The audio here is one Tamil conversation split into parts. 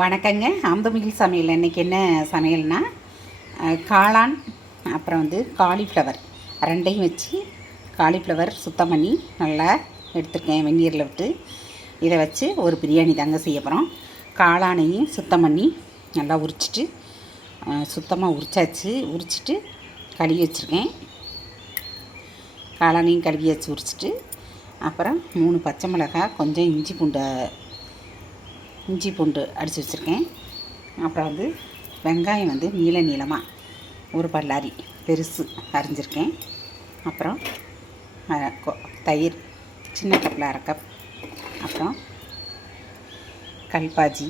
வணக்கங்க. அமுதமிகில் சமையல் இன்றைக்கி என்ன சமையல்னா காளான் அப்புறம் வந்து காலிஃப்ளவர். ரெண்டையும் வச்சு காலிஃப்ளவர் சுத்தம் பண்ணி நல்லா எடுத்துருக்கேன் வெந்நீரில் விட்டு. இதை வச்சு ஒரு பிரியாணி தாங்க செய்ய போகிறோம் காளானையும் சுத்தம் பண்ணி நல்லா உரிச்சிட்டு சுத்தமாக உரிச்சாச்சு. உரிச்சிட்டு கழுவி வச்சுருக்கேன். காளானையும் கழுவி வச்சு உரிச்சிட்டு அப்புறம் மூணு பச்சை மிளகாய் கொஞ்சம் இஞ்சி பூண்டை இஞ்சி பூண்டு அடித்து வச்சுருக்கேன். அப்புறம் வந்து வெங்காயம் வந்து நீள நீளமாக ஒரு பல்லாரி பெருசு அரிஞ்சிருக்கேன். அப்புறம் தயிர் சின்ன கப்பில் அரை கப். அப்புறம் கல்பாஜி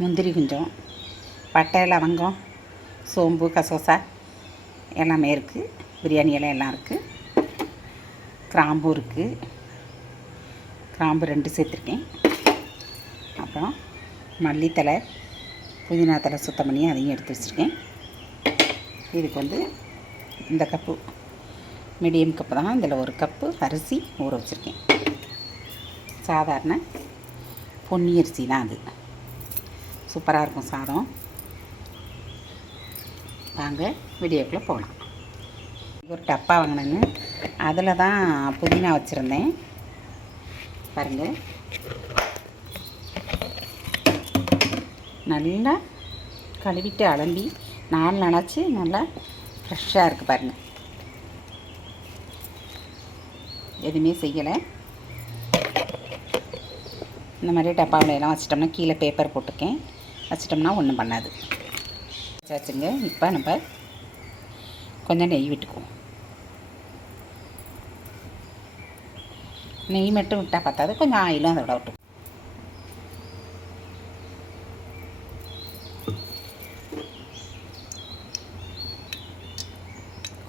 முந்திரி குஞ்சம் பட்டை லவங்கம் சோம்பு கசோசா எல்லாமே இருக்குது பிரியாணி இலை எல்லாம் இருக்குது கிராம்பு இருக்குது கிராம்பு ரெண்டு சேர்த்துருக்கேன். அப்புறம் மல்லித்தலை புதினா தலை சுத்தம் பண்ணி அதையும் எடுத்து வச்சுருக்கேன். இதுக்கு வந்து இந்த கப்பு மீடியம் கப்பு தான். இதில் ஒரு கப்பு அரிசி ஊற வச்சுருக்கேன். சாதாரண பொன்னி அரிசி தான் அது. சூப்பராக இருக்கும் சாதம். வாங்க வீடியோக்குள்ளே போகலாம். ஒரு டப்பா வாங்கினேன்னு. அதில் தான் புதினா வச்சுருந்தேன். பாருங்கள் நல்லா கழுவிட்டு அலம்பி நாள் நினச்சி நல்லா ஃப்ரெஷ்ஷாக இருக்குது பாருங்கள் எதுவுமே செய்யலை. இந்த மாதிரி டப்பாவில் எல்லாம் வச்சிட்டோம்னா கீழே பேப்பர் போட்டிருக்கேன். வச்சிட்டோம்னா ஒன்றும் பண்ணாது. வச்சாச்சுங்க இப்போ நம்ம கொஞ்சம் நெய் விட்டுக்குவோம். நெய் மட்டும் விட்டால் பத்தாது. கொஞ்சம் ஆயிலும் அதோட விட்டுக்கும்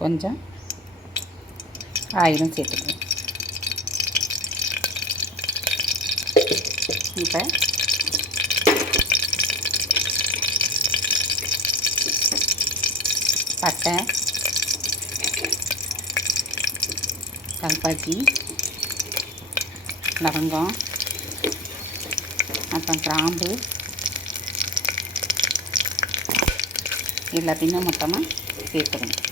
கொஞ்சம் ஆயிலும் சேர்த்துக்குவோம் இப்போ பட்டை கல்பாச்சி லவங்கம் அப்புறம் கிராம்பு. எல்லாத்தையுமே மொத்தமாக சேர்த்துக்கணும்.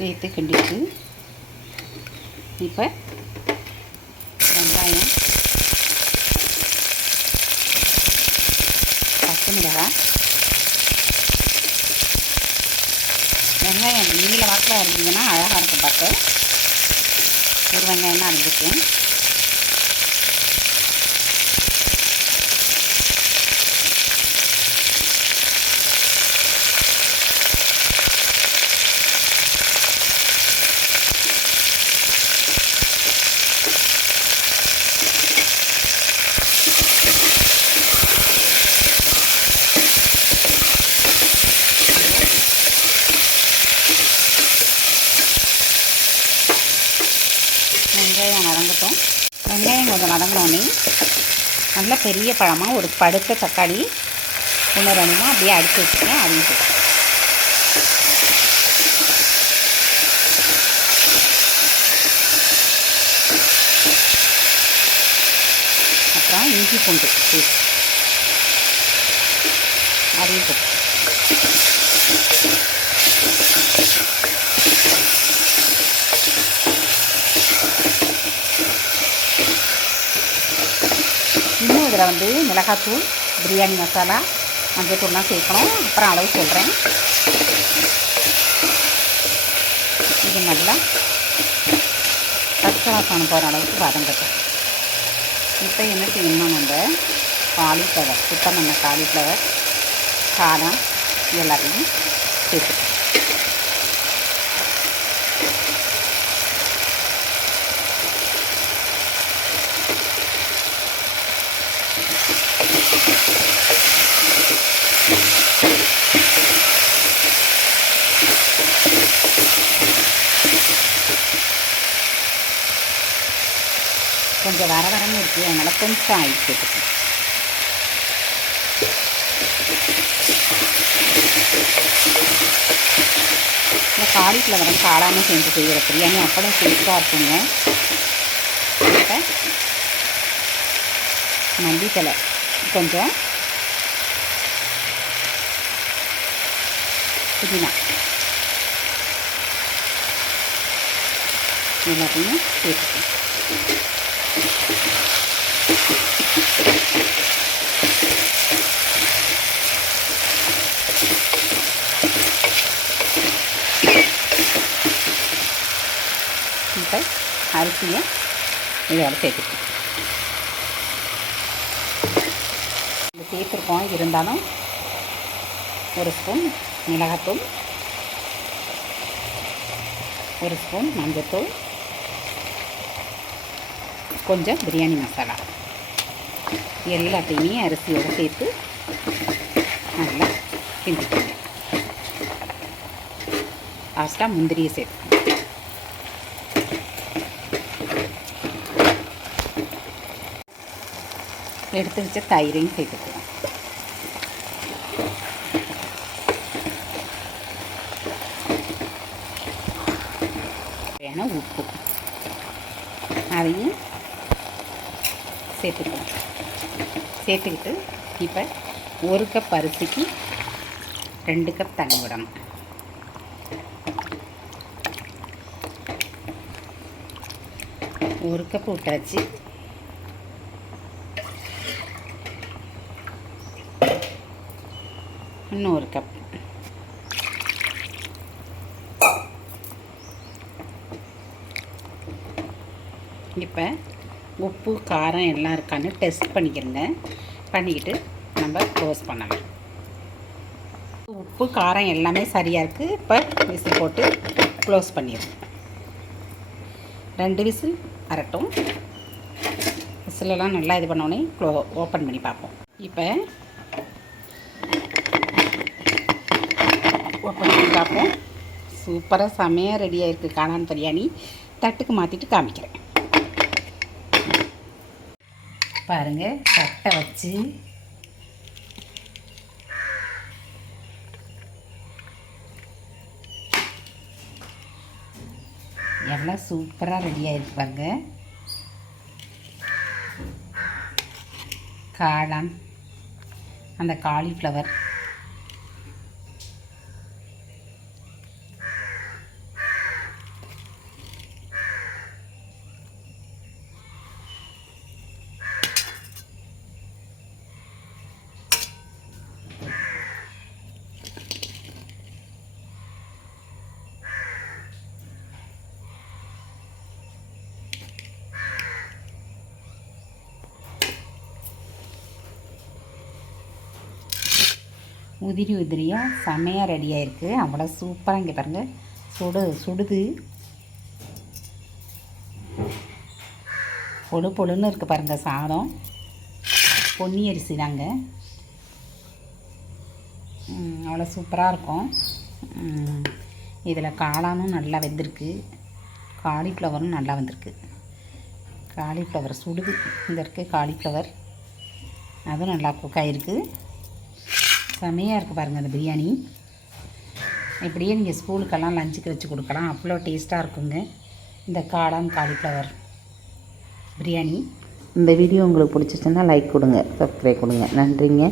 சேர்த்து கிண்டிட்டு இப்போ வெங்காயம் பச்சை மிளகாய் வெங்காயம் நீல வாக்கில் இருந்தீங்கன்னா அழகாக இருக்கும் பார்க்க ஒரு வெங்காயம் தான் அரைஞ்சிருக்கேன் வெங்காயம் வதங்கட்டும் வெங்காயம் கொஞ்சம் நல்ல பெரிய பழமாக ஒரு படுத்த தக்காளி ஒன்று ரெண்டுமா அப்படியே அடித்து வச்சுருக்கேன் அதையும் போட்டு அப்புறம் இஞ்சி பூண்டு சேர்த்து அதையும் போட்டு இன்னும் இதில் வந்து மிளகாத்தூள் பிரியாணி மசாலா மஞ்சள்தூள்லாம் சேர்க்கணும். அப்புறம் அளவு சொல்கிறேன் இது நல்லா பச்சை வாசனம் போகிற அளவுக்கு வதங்கட்டும் இப்போ என்ன செய்யணும் நம்ம காலிஃப்ளவர் சுத்தம் பண்ண காலிஃப்ளவர் காரம் எல்லாத்தையும் சேர்த்துக்கணும். கொஞ்சம் வர வரன்னு இருக்குது அதனால் கொஞ்சம் ஆயில் சேர்த்துக்கணும் இந்த காலிஃப்ளவரும் காளானும் செஞ்சு செய்கிற பிரியாணி. அப்பளம் சூப்பராக இருக்குங்க. இப்போ மல்லித்தலை கொஞ்சம் புதினா. எல்லாத்தையும் சேர்த்துக்கணும் இப்போ அரிசியை இதோட சேர்த்துக்கணும் இது சேர்த்துருக்கோம் இருந்தாலும் ஒரு ஸ்பூன் மிளகாத்தூள் ஒரு ஸ்பூன் மஞ்சத்தூள் கொஞ்சம் பிரியாணி மசாலா. எல்லாத்தையுமே அரிசியோடு சேர்த்து நல்லா கிண்டிக்கோங்க. லாஸ்ட்டாக முந்திரியை சேர்த்து எடுத்து வச்ச தயிரையும் சேர்த்துக்குவோம் வேணால் உப்பு. அதையும் சேர்த்துக்கலாம். சேர்த்துக்கிட்டு இப்போ ஒரு கப் அரிசிக்கு ரெண்டு கப் தண்ணி விடணும். ஒரு கப் விட்டாச்சு இன்னும் ஒரு கப் இப்போ உப்பு காரம் எல்லாம் இருக்கான்னு டெஸ்ட் பண்ணிக்கிறங்க பண்ணிக்கிட்டு நம்ம க்ளோஸ் பண்ணலாம். உப்பு காரம் எல்லாமே சரியாக இருக்குது இப்போ விசில் போட்டு க்ளோஸ் பண்ணிடுவோம் ரெண்டு விசில் வரட்டும். விசிலெல்லாம் நல்லா இது பண்ணோடனே க்ளோ ஓப்பன் பண்ணி பார்ப்போம். இப்போ ஓப்பன் பண்ணி பார்ப்போம். சூப்பராக செமையாக ரெடியாக இருக்குது காளான் பிரியாணி. தட்டுக்கு மாற்றிட்டு காமிக்கிறேன். பாருங்கள் சட்டை வச்சு. எல்லாம் சூப்பராக ரெடியாக இருப்பாங்க காளான். அந்த காலிஃப்ளவர் உதிரி உதிரியாக செமையாக ரெடியாக இருக்குது அவ்வளோ சூப்பராக இங்கே பாருங்கள் சுடு சுடுது. பொழு பொழுன்னு இருக்குது பாருங்கள் சாதம். பொன்னி அரிசி தாங்க. அவ்வளோ சூப்பராக இருக்கும். இதில் காளானும் நல்லா வெந்திருக்கு. காலிஃப்ளவரும் நல்லா வந்திருக்கு. காலிஃப்ளவர் சுடுது. இந்த இருக்குது காலிஃப்ளவர். அதுவும் நல்லா குக் ஆகிருக்கு செமையாக இருக்குது பாருங்கள் அந்த பிரியாணி. இப்படியே நீங்கள் ஸ்கூலுக்கெல்லாம் லஞ்சுக்கு வச்சு கொடுக்கலாம். அவ்வளோ டேஸ்ட்டாக இருக்குங்க. இந்த காளான் காலிஃப்ளவர் பிரியாணி. இந்த வீடியோ உங்களுக்கு பிடிச்சிச்சுன்னா லைக் கொடுங்க சப்ஸ்கிரைப் கொடுங்க. நன்றிங்க.